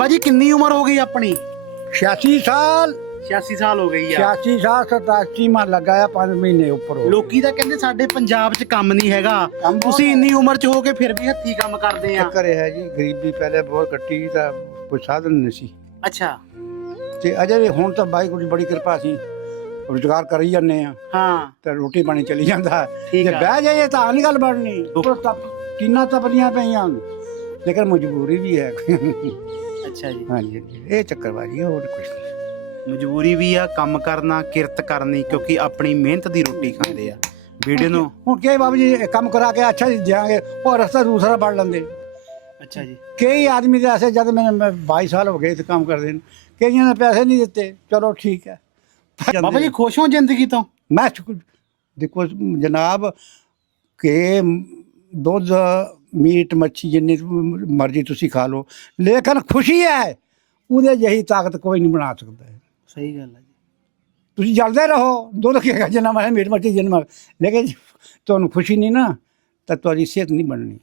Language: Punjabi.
ਭਾਜੀ ਕਿੰਨੀ ਉਮਰ ਹੋ ਗਈ ਆਪਣੀ? 86 ਸਾਲ। 86 ਸਾਲ ਹੋ ਗਈ ਆ। 86 ਸਾਲ 87 ਮਾ ਲਗਾਇਆ 5 ਮਹੀਨੇ ਉੱਪਰ ਹੋ। ਲੋਕੀ ਤਾਂ ਕਹਿੰਦੇ ਸਾਡੇ ਪੰਜਾਬ 'ਚ ਕੰਮ ਨਹੀਂ ਹੈਗਾ। ਕੰਮ ਬਹੁਤ ਤੁਸੀਂ ਇੰਨੀ ਉਮਰ 'ਚ ਹੋ ਕੇ ਫਿਰ ਵੀ ਹੱਥੀ ਕੰਮ ਕਰਦੇ ਆ। ਇਹ ਹੈ ਜੀ ਗਰੀਬੀ ਪਹਿਲੇ ਬਹੁਤ ਕੱਟੀ ਤਾਂ ਕੋਈ ਸਾਧਨ ਨਹੀਂ ਸੀ। ਅੱਛਾ। ਤੇ ਅਜੇ ਵੀ ਹੁਣ ਤਾਂ ਬਾਈ ਦੀ ਬੜੀ ਕਿਰਪਾ ਸੀ ਰੁਜ਼ਗਾਰ ਕਰੀ ਜਾਂਦੇ ਆ। ਹਾਂ। ਤੇ ਰੋਟੀ ਪਾਣੀ ਚਲੀ ਜਾਂਦਾ। ਠੀਕ ਜੇ ਆ। ਬਹਿ ਜਾਈਏ ਤਾਂ ਨਹੀਂ ਗੱਲ ਬਣਨੀ। ਉਹ ਕਿੰਨਾ ਤਪਦੀਆਂ ਪਈਆਂ। ਲੇਕਿਨ ਮਜਬੂਰੀ ਵੀ ਹੈ। ਅੱਛਾ ਜੀ। ਹਾਂਜੀ ਇਹ ਚੱਕਰ ਬਾਜੀ ਹੋਰ ਕੁਝ ਨਹੀਂ। ਮਜਬੂਰੀ ਵੀ ਆ ਕੰਮ ਕਰਨਾ ਕਿਰਤ ਕਰਨੀ ਕਿਉਂਕਿ ਆਪਣੀ ਮਿਹਨਤ ਦੀ ਰੋਟੀ ਖਾਂਦੇ ਆ। ਵੀਡੀਓ ਨੂੰ ਹੁਣ ਕਈ ਬਾਬੂ ਜੀ ਇਹ ਕੰਮ ਕਰਾ ਕੇ ਅੱਛਾ ਜੀ ਦਿਆਂਗੇ ਉਹ ਰਸਤਾ ਦੂਸਰਾ ਪੜ ਲੈਂਦੇ। ਅੱਛਾ ਜੀ। ਕਈ ਆਦਮੀ ਦੇ ਐਸੇ ਜਦ ਮੈਂ ਮੈਂ 22 ਸਾਲ ਹੋ ਗਏ ਤੇ ਕੰਮ ਕਰਦੇ ਨੇ ਕਈਆਂ ਨੇ ਪੈਸੇ ਨਹੀਂ ਦਿੱਤੇ ਚਲੋ ਠੀਕ ਹੈ। ਬਾਬਾ ਜੀ ਖੁਸ਼ ਹੋ ਜ਼ਿੰਦਗੀ ਤੋਂ? ਮੈਂ ਸ਼ੁਕਰ- ਦੇਖੋ ਜਨਾਬ ਕਿ ਦੁੱਧ ਮੀਟ ਮੱਛੀ ਜਿੰਨੀ ਮਰਜ਼ੀ ਤੁਸੀਂ ਖਾ ਲਓ। ਲੇਕਿਨ ਖੁਸ਼ੀ ਹੈ ਉਹਦੇ ਜਿਹੀ ਤਾਕਤ ਕੋਈ ਨਹੀਂ ਬਣਾ ਸਕਦਾ। ਸਹੀ ਗੱਲ ਹੈ ਜੀ। ਤੁਸੀਂ ਜਲਦੇ ਰਹੋ ਦੁੱਧ ਖੇਗਾ ਜਿੰਨਾ ਮੈਂ ਮੀਟ ਮੱਛੀ ਜਿੰਨਾ ਲੇਕਿਨ ਤੁਹਾਨੂੰ ਖੁਸ਼ੀ ਨਹੀਂ ਨਾ ਤਾਂ ਤੁਹਾਡੀ ਸਿਹਤ ਨਹੀਂ ਬਣਨੀ।